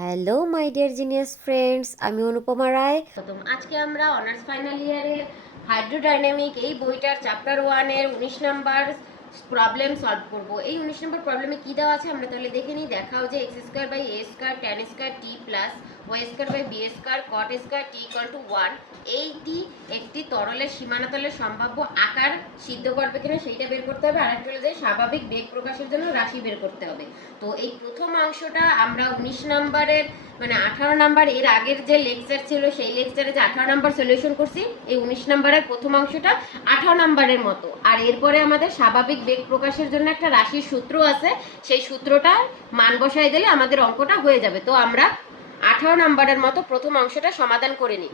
Hello my dear genius friends আমি অনুপমা রায়। আজকে আমরা অনার্স ফাইনাল ইয়ারের হাইড্রোডাইনামিক এই বইটার চ্যাপ্টার ওয়ানের উনিশ নাম্বার প্রবলেম সলভ করব। এই উনিশ নম্বর প্রবলেমে কী দেওয়া আছে আমরা তাহলে দেখে নিই। দেখাও যে x square by a square tan square t plus y square by b cot square t equal to one এইটি একটি তরলের সীমানাতলের সম্ভাব্য আকার সিদ্ধ করবে কিনা সেইটা বের করতে হবে। আর একটা হলো যে স্বাভাবিক বেগ প্রকাশের জন্য রাশি বের করতে হবে। তো এই প্রথম অংশটা আমরা উনিশ নাম্বারের মানে আঠারো নাম্বার, এর আগের যে লেকচার ছিল সেই লেকচারে যে আঠারো নাম্বার সলিউশন করছি, এই উনিশ নাম্বারের প্রথম অংশটা আঠারো নাম্বারের মতো। আর এরপরে আমাদের স্বাভাবিক বেগ প্রকাশের জন্য একটা রাশির সূত্র আছে, সেই সূত্রটা মান বসাই দিলে আমাদের অঙ্কটা হয়ে যাবে। তো আমরা আঠারো নাম্বারের মতো প্রথম অংশটা সমাধান করে নিই।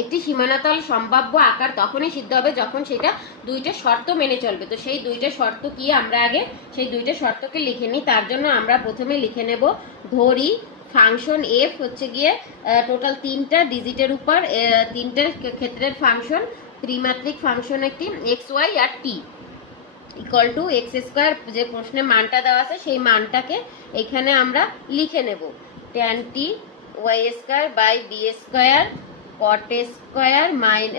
একটি সীমানাতল সম্ভাব্য আকার তখনই সিদ্ধ হবে যখন সেটা দুইটা শর্ত মেনে চলবে। তো সেই দুইটা শর্ত কি আমরা আগে সেই দুইটা শর্তকে লিখে নিই। তার জন্য আমরা প্রথমে লিখে নেব ধরি ফাংশন এফ হচ্ছে গিয়ে টোটাল তিনটা ডিজিটের উপর তিনটার ক্ষেত্রের ফাংশন, ত্রিমাত্রিক ফাংশন একটি x Y R t equal to x square যে প্রশ্নে মানটা দেওয়া আছে সেই মানটাকে এখানে আমরা লিখে নেব। Tan t y square by b square cot square minus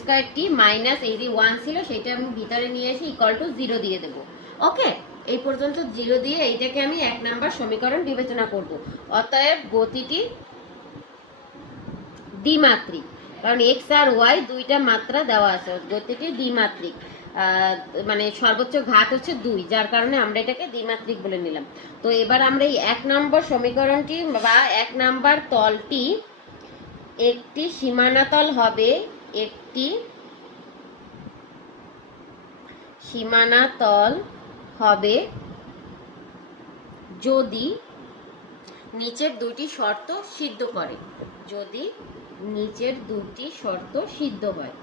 square t minus এই যে ওয়ান ছিল সেটা আমি ভিতরে নিয়ে এসে ইকুয়াল টু জিরো দিয়ে দেবো। ওকে এই পর্যন্ত জিরো দিয়ে এইটাকে আমি এক নাম্বার সমীকরণ বিবেচনা করব। অতএব গতিটি দ্বিমাত্রিক। কারণ এক্স আর ওয়াই দুইটা মাত্রা দেওয়া আছে, গতিটি দ্বিমাত্রিক। মানে সর্বোচ্চ ঘাত হচ্ছে দুই, যার কারণে আমরা এটাকে দ্বিমাত্রিক বলে নিলাম। তো এবার আমরা এই এক নম্বর সমীকরণটি বা এক নাম্বার তলটি, একটি সীমানাতল হবে একটি সীমানাতল হবে যদি নিচের দুটি শর্ত সিদ্ধ করে, যদি নিচের দুটি শর্ত সিদ্ধ হয়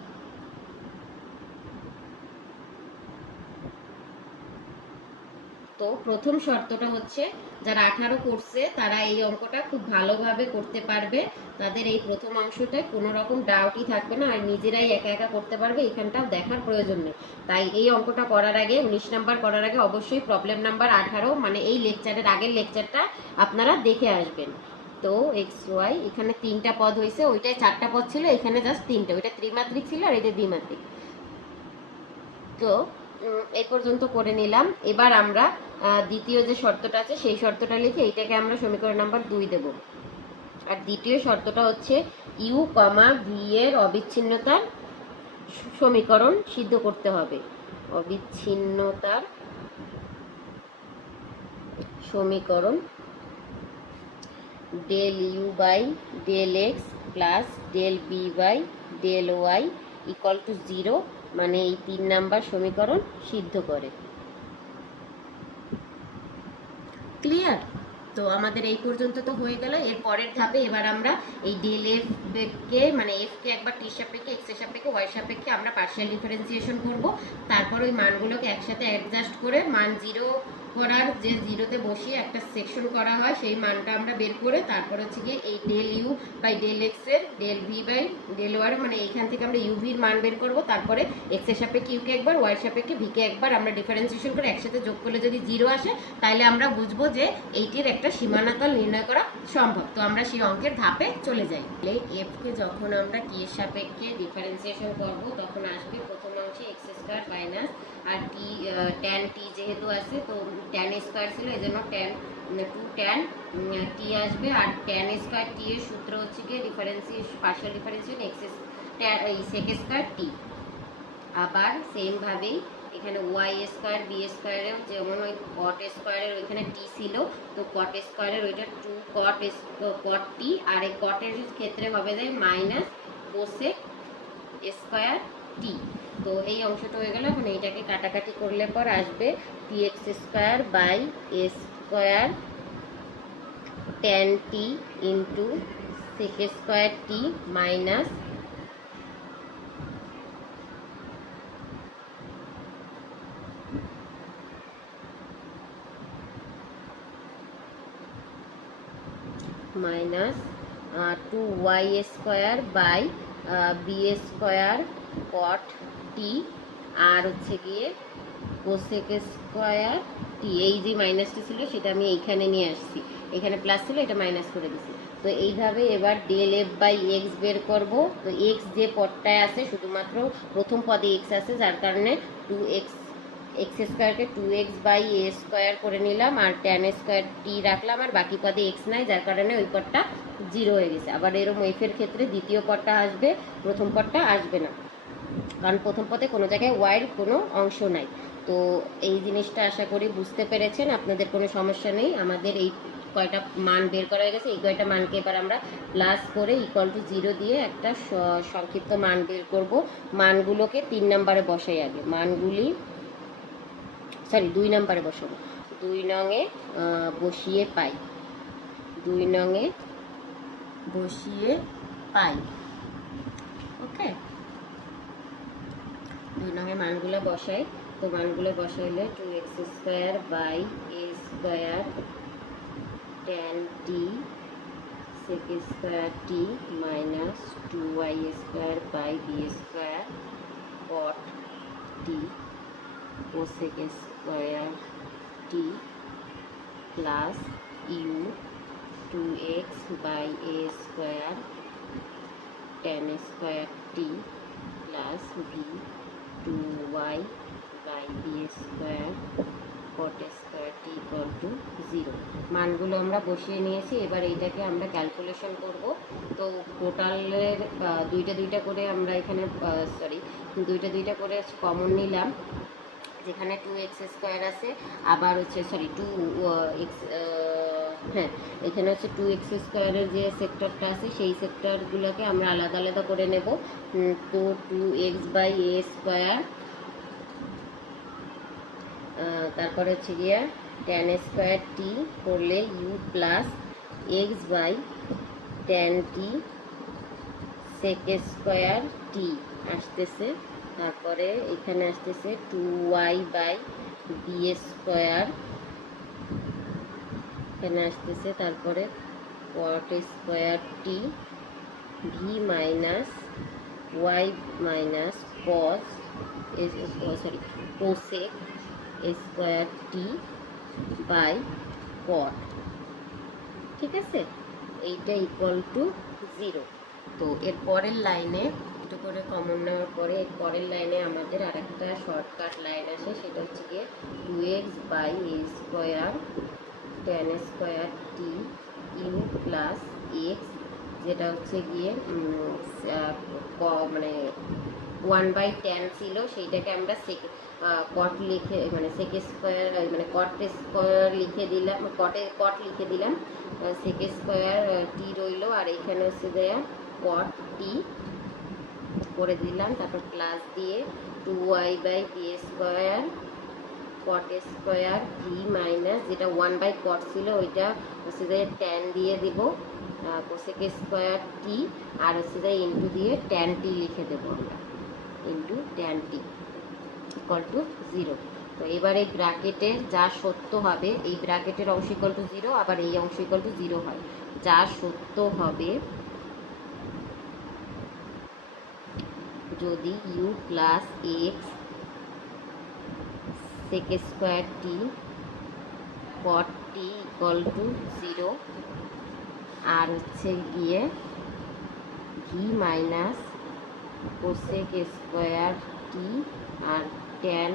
তো প্রথম শর্তটা হচ্ছে যারা আঠারো করছে, তারা এই অঙ্কটা খুব ভালোভাবে করতে পারবে। তাদের এই প্রথম অংশটায় কোনো রকম ডাউটই থাকবে না, আর নিজেরাই একা একা করতে পারবে, এখানটাও দেখার প্রয়োজন নেই। তাই এই অঙ্কটা করার আগে, উনিশ নাম্বার করার আগে অবশ্যই প্রবলেম নাম্বার আঠারো মানে এই লেকচারের আগের লেকচারটা আপনারা দেখে আসবেন। তো এক্স ওয়াই এখানে তিনটা পদ হয়েছে ওইটায় চারটা পদ ছিল, এখানে জাস্ট তিনটা, ওইটা ত্রিমাত্রিক ছিল আর এটা দ্বিমাত্রিক। তো এই পর্যন্ত করে নিলাম। এবার আমরা দ্বিতীয় যে শর্তটা আছে, সেই শর্তটা লিখে এইটাকে আমরা সমীকরণ নাম্বার দুই দেব। আর দ্বিতীয় শর্তটা হচ্ছে ইউ কমা ভি এর অবিচ্ছিন্নতার সমীকরণ সিদ্ধ করতে হবে। অবিচ্ছিন্নতার সমীকরণ del u by del x plus del b by del y equal to zero মানে এই তিন নাম্বার সমীকরণ সিদ্ধ করে। ক্লিয়ার তো আমাদের এই পর্যন্ত তো হয়ে গেল। এর পরের ধাপে এবার আমরা এই ডেল এফ কে মানে এফ কে একবার টি সাপেক্ষে এক্সের সাপেক্ষে ওয়াই সাপেক্ষে আমরা পার্শিয়াল ডিফারেন্সিয়েশন করব। তারপর ওই মানগুলোকে একসাথে অ্যাডজাস্ট করে মান জিরো করার যে জিরোতে বসিয়ে একটা সেকশন করা হয়, সেই মানটা আমরা বের করে তারপর হচ্ছে গিয়ে এই ডেল ইউ বাই ডেল এক্সের del v by del y মানে এইখান থেকে আমরা ইউভির মান বের করব। তারপরে এক্সের সাপেক্ষে ইউকে একবার ওয়াই সাপেক্ষে ভিকে একবার আমরা ডিফারেন্সিয়েশন করে একসাথে যোগ করলে যদি জিরো আসে তাহলে আমরা বুঝব যে এইটির একটা সীমানাতল নির্ণয় করা সম্ভব। তো আমরা সেই অঙ্কের ধাপে চলে যাই। এফ কে যখন আমরা কি এর সাপেক্ষে ডিফারেন্সিয়েশন করব, তখন আসবে প্রথম অংশে x square minus r t tan t যেহেতু আছে, তো ট্যান স্কোয়ার ছিল, এই জন্য ট্যান টু ট্যান টি আসবে। আর ট্যান স্কোয়ার টি এর সূত্র হচ্ছে গিয়ে ডিফারেন্সিয়েশন পার্শিয়াল ডিফারেন্সিয়েশন এক্স এই সেক স্কোয়ার টি আবার সেমভাবেই এখানে ওয়াই স্কোয়ার বি স্কোয়ারেও যেমন ওই কট স্কোয়ারের ওইখানে টি ছিল, তো কট স্কোয়ারের ওইটা টু কট কট টি আর এই কটের ক্ষেত্রে হবে যায় মাইনাস কোসেক স্কোয়ার টি তো এই অংশটা হয়ে গেল। এখন এইটাকে কাটাকাটি করলে পর আসবে t x square by a square tan t into sec square t minus minus two y square by b square cot t, আর হচ্ছে গিয়ে কোসেক স্কোয়ার টি এই যে মাইনাসটি ছিল সেটা আমি এইখানে নিয়ে আসছি। এখানে প্লাস ছিল, এটা মাইনাস করে দিছি। তো এইভাবে এবার ডেল এফ বাই এক্স বের করব। তো এক্স যে পদটায় আছে, শুধুমাত্র প্রথম পদে এক্স আছে, যার কারণে টু এক্স এক্স স্কোয়ারকে two x by a square করে নিলাম, আর টেন স্কোয়ার টি রাখলাম, আর বাকি পদে এক্স নাই, যার কারণে ওই পদটা জিরো হয়ে গেছে। আবার এরম এফের ক্ষেত্রে দ্বিতীয় পদটা আসবে, প্রথম পদটা আসবে না। কারণ প্রথম পথে কোনো জায়গায় ওয়াইয়ের কোনো অংশ নাই। তো এই জিনিসটা আশা করি বুঝতে পেরেছেন, আপনাদের কোনো সমস্যা নেই। আমাদের এই কয়টা মান বের করা হয়ে গেছে, এই কয়টা মানকে এবার আমরা প্লাস করে ইকুয়াল টু জিরো দিয়ে একটা সংক্ষিপ্ত মান বের করব। মানগুলোকে তিন নম্বরে বসাই আগে। মানগুলি সরি দুই নম্বরে বসাবো। দুই নঙে বসিয়ে পাই। দুই নঙে বসিয়ে পাই ওকে নঙে মানগুলো বসাই। তো মানগুলো বসাইলে two x square by a square tan t sec square t minus two y square by b square cot t cosec square t plus u two x by a square tan square t plus v two y by b square cot square t equal to zero মানগুলো আমরা বসিয়ে নিয়েছি, এবার এইটাকে আমরা calculation করব। তো টোটালের দুইটা দুইটা করে আমরা এখানে সরি দুইটা দুইটা করে কমন নিলাম। যেখানে টু এক্স স্কোয়ার আছে, আবার হচ্ছে সরি টু এক্স হ্যাঁ এখানে হচ্ছে টু এক্স স্কোয়ারের যে সেক্টরটা আছে, সেই সেক্টরগুলোকে আমরা আলাদা আলাদা করে নেব। তো two x by a square তারপরে হচ্ছে গিয়ে টেন স্কোয়ার টি করলে u plus x by tan t sec square t আসতেছে। তারপরে এখানে আসতেছে two y by b square এখানে আসতেছে, তারপরে cot square t v minus y minus cos sorry cosec square t by cot ঠিক আছে? এইটা ইকুয়াল টু জিরো তো এর পরের লাইনে একটু করে কমন নেওয়ার পরে, এর পরের লাইনে আমাদের আরেকটা শর্টকাট লাইন আসে, সেটা হচ্ছে গিয়ে two x by a square tan square t u plus x যেটা হচ্ছে গিয়ে মানে ওয়ান বাই টেন ছিল, সেইটাকে আমরা সেকে কট লিখে মানে সেক স্কোয়ার মানে কট স্কোয়ার লিখে দিলাম কটে কট লিখে দিলাম সেক স্কোয়ার টি রইল, আর এখানে হচ্ছে দেয়া কট টি করে দিলাম, তারপর প্লাস দিয়ে two y by b square cot square v minus যেটা ওয়ান বাই কট ছিল, ওইটা হচ্ছে যে ট্যান দিয়ে দিব কোসেক স্কোয়ার টি আর হচ্ছে যে ইন্টু দিয়ে ট্যান টি লিখে দেবো আমরা। Into tan t equal to zero তো এবার এই ব্র্যাকেটের যা সত্য হবে, এই ব্র্যাকেটের অংশ ইকুয়াল টু জিরো আবার এই অংশ ইকুয়াল টু জিরো হয়। যা সত্য হবে, যদি u plus x sec square t cot t equal to zero আর হচ্ছে গিয়ে v minus cosec square t R tan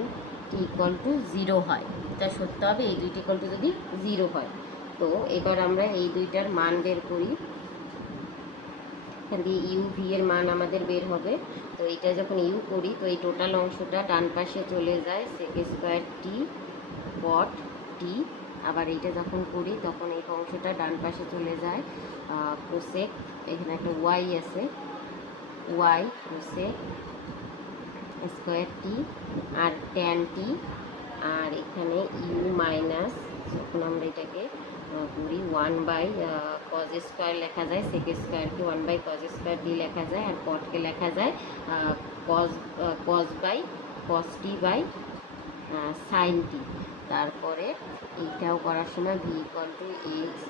t equal to zero হয়। এটা সত্য হবে, এই দুইটি ইকুয়াল টু যদি জিরো হয়। তো এবার আমরা এই দুইটার মান বের করি। এখান দিয়ে ইউ ভি এর মান আমাদের বের হবে। তো এটা যখন ইউ করি, তো এই টোটাল অংশটা ডান পাশে চলে যায় সেক স্কোয়ার টি কট টি আবার এইটা যখন করি, তখন এই অংশটা ডান পাশে চলে যায়। কোসেক এখানে একটা ওয়াই আছে। ওয়াই কোসেক স্কোয়ার টি আর ট্যান টি আর এখানে ইউ মাইনাস যখন আমরা এটাকে করি ওয়ান বাই কজ স্কোয়ার লেখা যায় সেক স্কোয়ারকে one by cos square d লেখা যায় আর কটকে লেখা যায় cos cos by cos t by sine t তারপরে এইটাও করার সময় ভি ইকুয়াল টু এক্স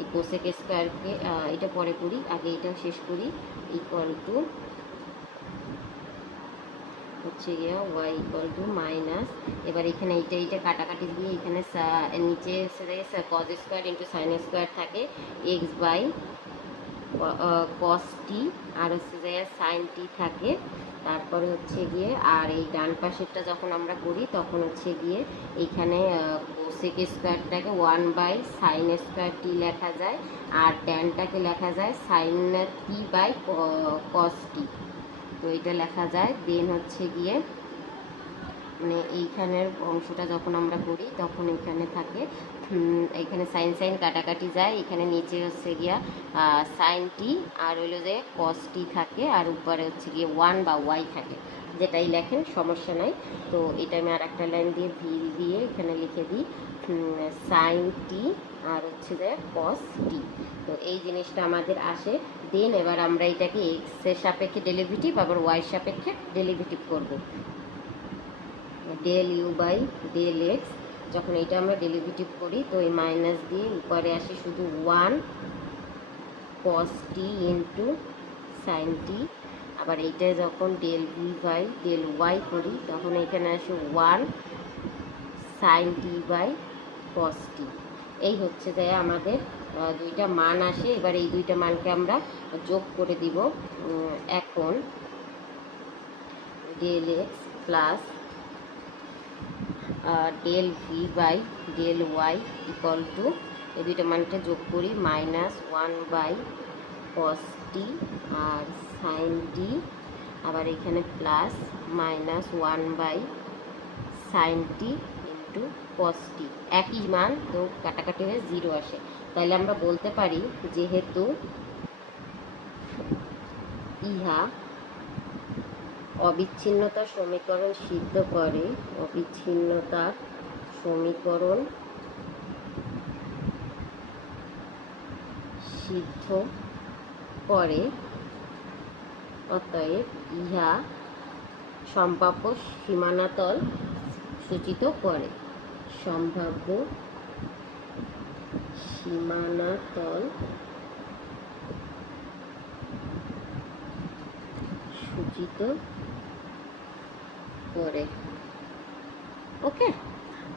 এই কোসেক স্কোয়ারকে এটা পরে করি, আগে এটা শেষ করি ইকুয়াল টু হচ্ছে গিয়ে ওয়াই ইকুয়াল টু মাইনাস এবার এখানে এইটা এইটা কাটাকাটি দিয়ে এখানে নিচে cos square into sine square থাকে। এক্স বাই কস টি আর হচ্ছে যে সাইন টি থাকে। তারপরে হচ্ছে গিয়ে, আর এই ডান পাশেরটা যখন আমরা করি, তখন হচ্ছে গিয়ে এইখানে cosec স্কোয়ারটাকে one by sine square t লেখা যায়। আর ট্যানটাকে লেখা যায় সাইন টি বাই কস টি তো এটা লেখা যায়। দেন হচ্ছে গিয়ে মানে এইখানের অংশটা যখন আমরা করি তখন এখানে থাকে এখানে সাইন সাইন কাটাকাটি যায়। এখানে নিচে হচ্ছে গিয়া সাইন টি আর হইল যে কস টি থাকে আর উপরে হচ্ছে গিয়ে ওয়ান বা ওয়াই থাকে। যেটাই লেখেন, সমস্যা নাই। তো এটা আমি আর একটা লাইন দিয়ে ভি দিয়ে এখানে লিখে দিই সাইন টি আর হচ্ছে যে কস টি তো এই জিনিসটা আমাদের আসে। দেন এবার আমরা এটাকে এক্সের সাপেক্ষে ডেলিভেটিভ আবার ওয়াই সাপেক্ষে ডেলিভেটিভ করব। Del u by del x যখন এটা আমরা ডেলিভেটিভ করি, তো এই মাইনাস দিয়ে উপরে আসে শুধু one cos t into sine t আবার এইটা যখন del v by del y করি, তখন এখানে আসে one sine t by cos t এই হচ্ছে যে আমাদের দুইটা মান আসে, এবার এই দুইটা মানকে আমরা যোগ করে দিব এখন del x plus del v by del y equal to এই দুইটা মানটা যোগ করি minus one by cos t R sine t আবার এখানে plus minus one by sine t into cos t একই মান, তো কাটাকাটি হয়ে জিরো আসে। তাহলে আমরা বলতে পারি যেহেতু ইহা অবিচ্ছিন্নতা সমীকরণ সিদ্ধ করে, অবিচ্ছিন্নতার সমীকরণ সিদ্ধ করে, অতএব ইহা সম্ভাব্য সীমানাতল সূচিত করে। সম্ভাব্য সীমানাতল সূচিত করে। ওকে?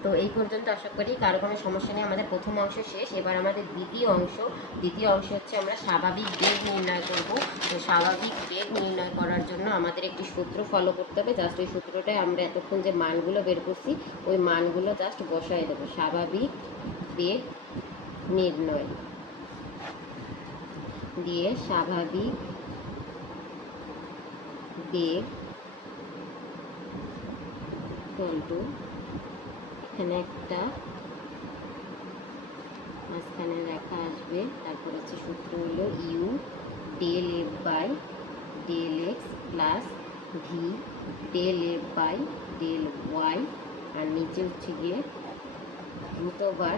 তো এই পর্যন্ত আশা করি কারও কোনো সমস্যা নেই, আমাদের প্রথম অংশ শেষ। এবার আমাদের দ্বিতীয় অংশ। দ্বিতীয় অংশ হচ্ছে আমরা স্বাভাবিক বেগ নির্ণয় করব। তো স্বাভাবিক বেগ নির্ণয় করার জন্য আমাদের একটি সূত্র ফলো করতে হবে। জাস্ট ওই সূত্রটায় আমরা এতক্ষণ যে মানগুলো বের করছি, ওই মানগুলো জাস্ট বসায় দেবো। স্বাভাবিক বেগ নির্ণয় দিয়ে স্বাভাবিক বেগ টু এখানে একটা মাঝখানে লেখা আসবে। তারপর হচ্ছে সূত্র হলো u del f by del x plus v del f by del y. আর নিচে হচ্ছে গিয়ে দ্রুতবার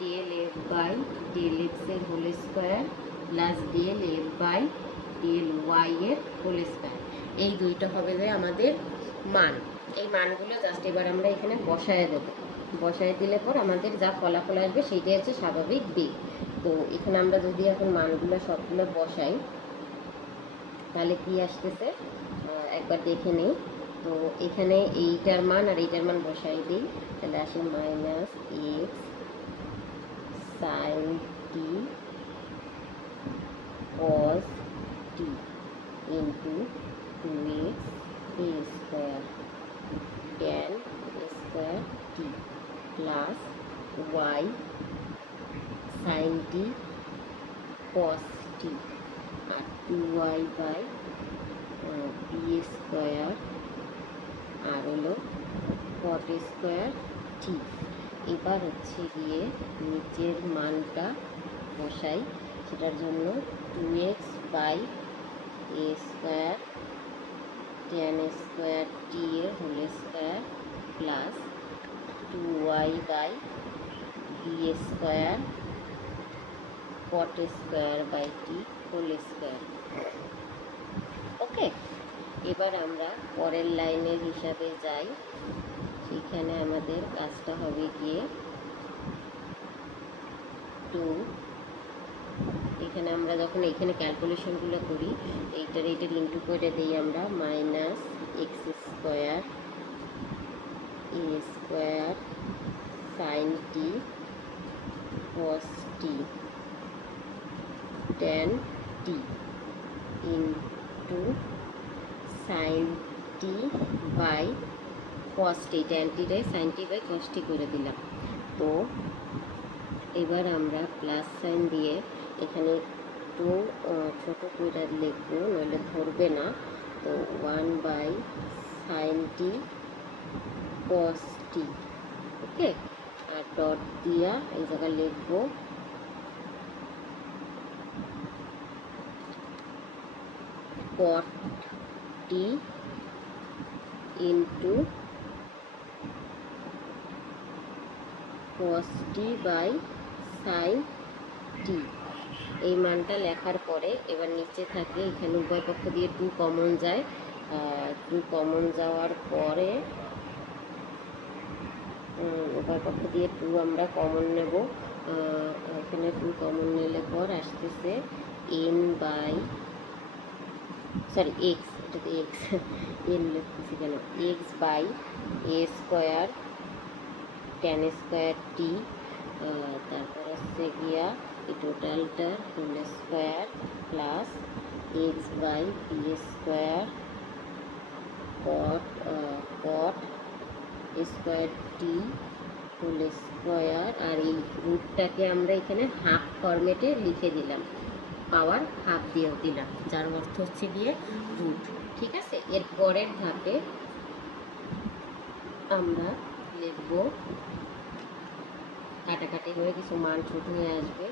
ডেল এফ বাই ডেল এক্সের whole square plus del f by del y এর হোল স্কোয়ার। এই দুইটা হবে যে আমাদের মান। এই মানগুলো জাস্ট এবার আমরা এখানে বসায় দেবো। বসায় দিলে পর আমাদের যা ফলাফল আসবে সেইটাই হচ্ছে স্বাভাবিক বেগ তো এখানে আমরা যদি এখন মানগুলো সবগুলো বসাই, তাহলে কি আসতেছে? একবার দেখে নেই। তো এখানে এইটার মান আর এইটার মান বসাই দিই। তাহলে আসে minus x sine t cos t into 2x a square tan square t plus, y, sin t cos t আর 2y বাই b স্কোয়ার আর হলো cot স্কোয়ার t এবার হচ্ছে গিয়ে নিচের মানটা বসাই সেটার জন্য two x by a square tan square t এর whole square plus two y by b square cot square by t whole square okay এবার আমরা পরের লাইনের হিসাবে যাই। সেখানে আমাদের কাজটা হবে গিয়ে টু এখানে আমরা যখন এখানে ক্যালকুলেশনগুলো করি এইটার এইটার ইন্টু করে দিই আমরা minus x square a square sine t cos t tan t into sine t by cos t tan টিটাই sine t by cos t করে দিলাম। তো, এবার আমরা প্লাস সাইন দিয়ে এখানে একটু ছোট করে লিখব, নইলে ধরবে না। তো one by sine t cos t okay R dot দিয়া এই জায়গায় লিখব। cot t into cos t by sin t. এই মানটা লেখার পরে এবার নিচে থাকে এখানে উভয় পক্ষ দিয়ে টু কমন যায়। টু কমন যাওয়ার পরে উভয় পক্ষ দিয়ে টু আমরা কমন নেব। এখানে টু কমন নিলে পর আসতেছে এন বাই সরি এক্স এটাতে এক্স এন লিখতেছি কেন? X by a square tan square t তারপর হচ্ছে গিয়া এই টোটালটা whole square plus x by b square cot cot square t whole square আর এই রুটটাকে আমরা এখানে হাফ ফরম্যাটে লিখে দিলাম। পাওয়ার হাফ দিয়েও দিলাম, যার অর্থ হচ্ছে গিয়ে রুট ঠিক আছে? এর পরের ধাপে আমরা লিখব কাটাকাটি হয়ে কিছু মান ছোট হয়ে আসবে।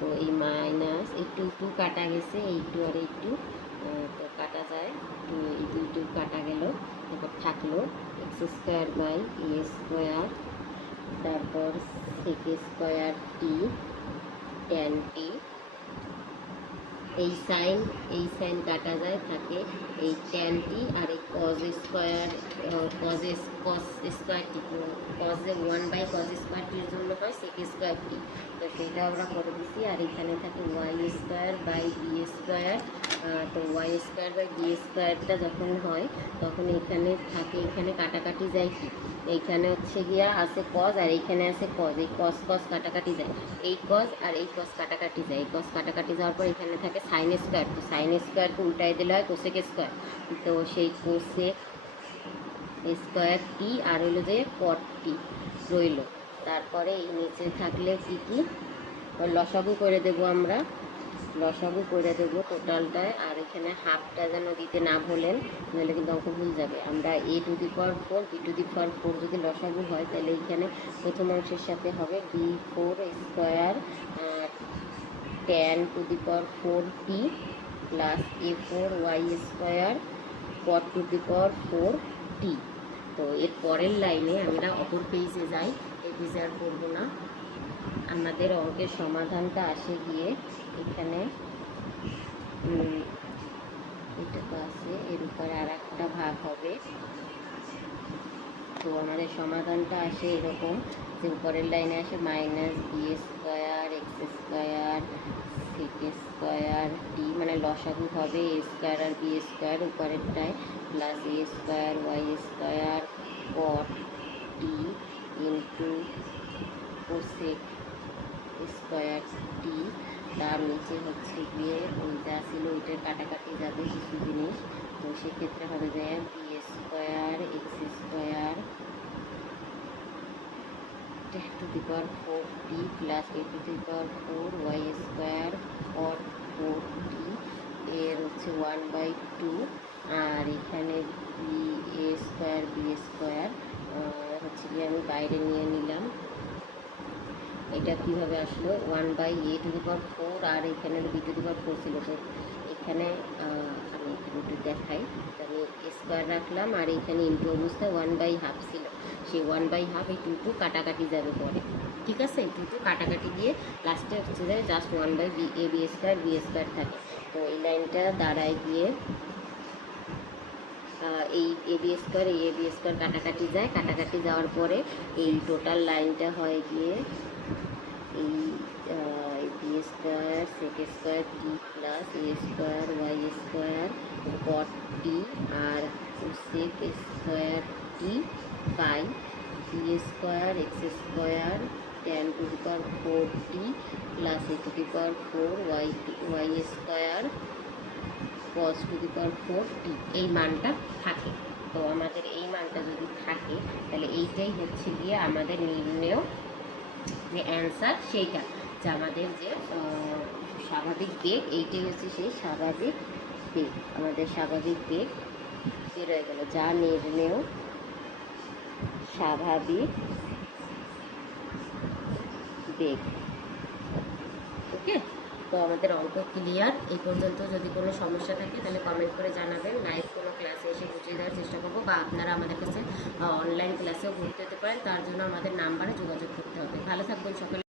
তো এই মাইনাস একটু টু টু কাটা গেছে, একটু আর একটু তো কাটা যায়। তো একটু একটু কাটা গেল তারপর থাকল x square by a square তারপর সেক স্কোয়ার টি টেন টি এই সাইন এই সাইন কাটা যায় থাকে এই ট্যান টি আর এই কজ স্কোয়ার কজ কজ স্কোয়ারটি কজে ওয়ান বাই কজ স্কোয়ারটির জন্য হয় সেক স্কোয়ার টি তো সেটা আমরা করে দিচ্ছি আর এখানে থাকে y square by b square তো ওয়াই স্কোয়ার বাই বি স্কোয়ারটা যখন হয় তখন এখানে থাকে, এখানে কাটাকাটি যায় কি? এইখানে হচ্ছে গিয়া আছে কজ আর এইখানে আছে কজ এই কজ কজ কাটাকাটি যায়। এই কজ আর এই কজ কাটাকাটি যায়। এই কজ কাটাকাটি যাওয়ার পর এখানে থাকে সাইন স্কোয়ার তো সাইন স্কোয়ারকে উল্টাই দিলে হয় কোসেক স্কোয়ার তো সেই কোসেক স্কোয়ার টি আর হইল যে কট টি রইল। তারপরে এই নিচে থাকলে কি কি? লসাগু করে দেবো আমরা। লসাগু করে দেবো টোটালটায়। আর এখানে হাফটা যেন দিতে না ভোলেন নাহলে কিন্তু অঙ্ক ভুল যাবে। আমরা a to the power four, b to the power four যদি লসাগু হয়, তাহলে এখানে প্রথম অংশের সাথে হবে b four square tan to the power four t plus a four y square cot to the power four t তো এর পরের লাইনে আমরা অপর পেজে যাই এই বিচার করব না। আমাদের অঙ্কের সমাধানটা আসে গিয়ে এখানে এটা তো আছে, এর উপরে আর একটা ভাগ হবে। তো আমাদের সমাধানটা আসে এরকম, যে উপরের লাইনে আসে minus b square x square sec square t মানে লসাগু হবে এ স্কোয়ার আর b square উপরেরটায় plus a square y square cot t into cosec square t তার নিচে হচ্ছে গিয়ে ওই যা ছিল, ওইটার কাটাকাটি যাবে কিছু জিনিস। তো সেক্ষেত্রে হবে যে b square x square tan to the power four t plus a to the power four y square for four t এর হচ্ছে ওয়ান বাই টু আর এখানে b a square b square হচ্ছে গিয়ে আমি বাইরে নিয়ে নিলাম। এটা কীভাবে আসলো? One by a to the power four আর এখানে b to the power four ছিল। তো এখানে আমি এখানে একটু দেখাই। আমি স্কোয়ার রাখলাম আর এখানে ইন্টু অবস্থায় ওয়ান বাই হাফ ছিল। সেই ওয়ান বাই হাফ এই টু টু কাটাকাটি যাবে পরে। ঠিক আছে? টু টু কাটাকাটি দিয়ে লাস্টে হচ্ছে যে just one by b a b square b square থাকে। তো এই লাইনটা দাঁড়ায় গিয়ে এই এ বি স্কোয়ার এই এ বি স্কোয়ার কাটাকাটি যায়। কাটাকাটি যাওয়ার পরে এই টোটাল লাইনটা হয় গিয়ে এই b square sec square t plus a square y square cot t R sec square t by b square x square tan to the power four t plus a to the power four y y square cos to the power four t এই মানটা থাকে তো আমাদের এই মানটা যদি থাকে তাহলে এইটাই হচ্ছে গিয়ে আমাদের নির্ণয় যে অ্যান্সার সেইটা। যে আমাদের যে স্বাভাবিক বেগ, এইটাই হচ্ছে সেই স্বাভাবিক বেগ। আমাদের স্বাভাবিক বেগ বের হয়ে গেল। যা নির্ণয় স্বাভাবিক বেগ। ওকে? তো আমাদের অঙ্ক ক্লিয়ার এই পর্যন্ত যদি কোনো সমস্যা থাকে তাহলে কমেন্ট করে জানাবেন। লাইভ কোনো ক্লাসে এসে বুঝিয়ে দেওয়ার চেষ্টা করব বা আপনারা আমাদের কাছে অনলাইন ক্লাসেও ভর্তি হতে পারেন। তার জন্য আমাদের নাম্বারে যোগাযোগ করতে হবে। ভালো থাকবেন সকালে।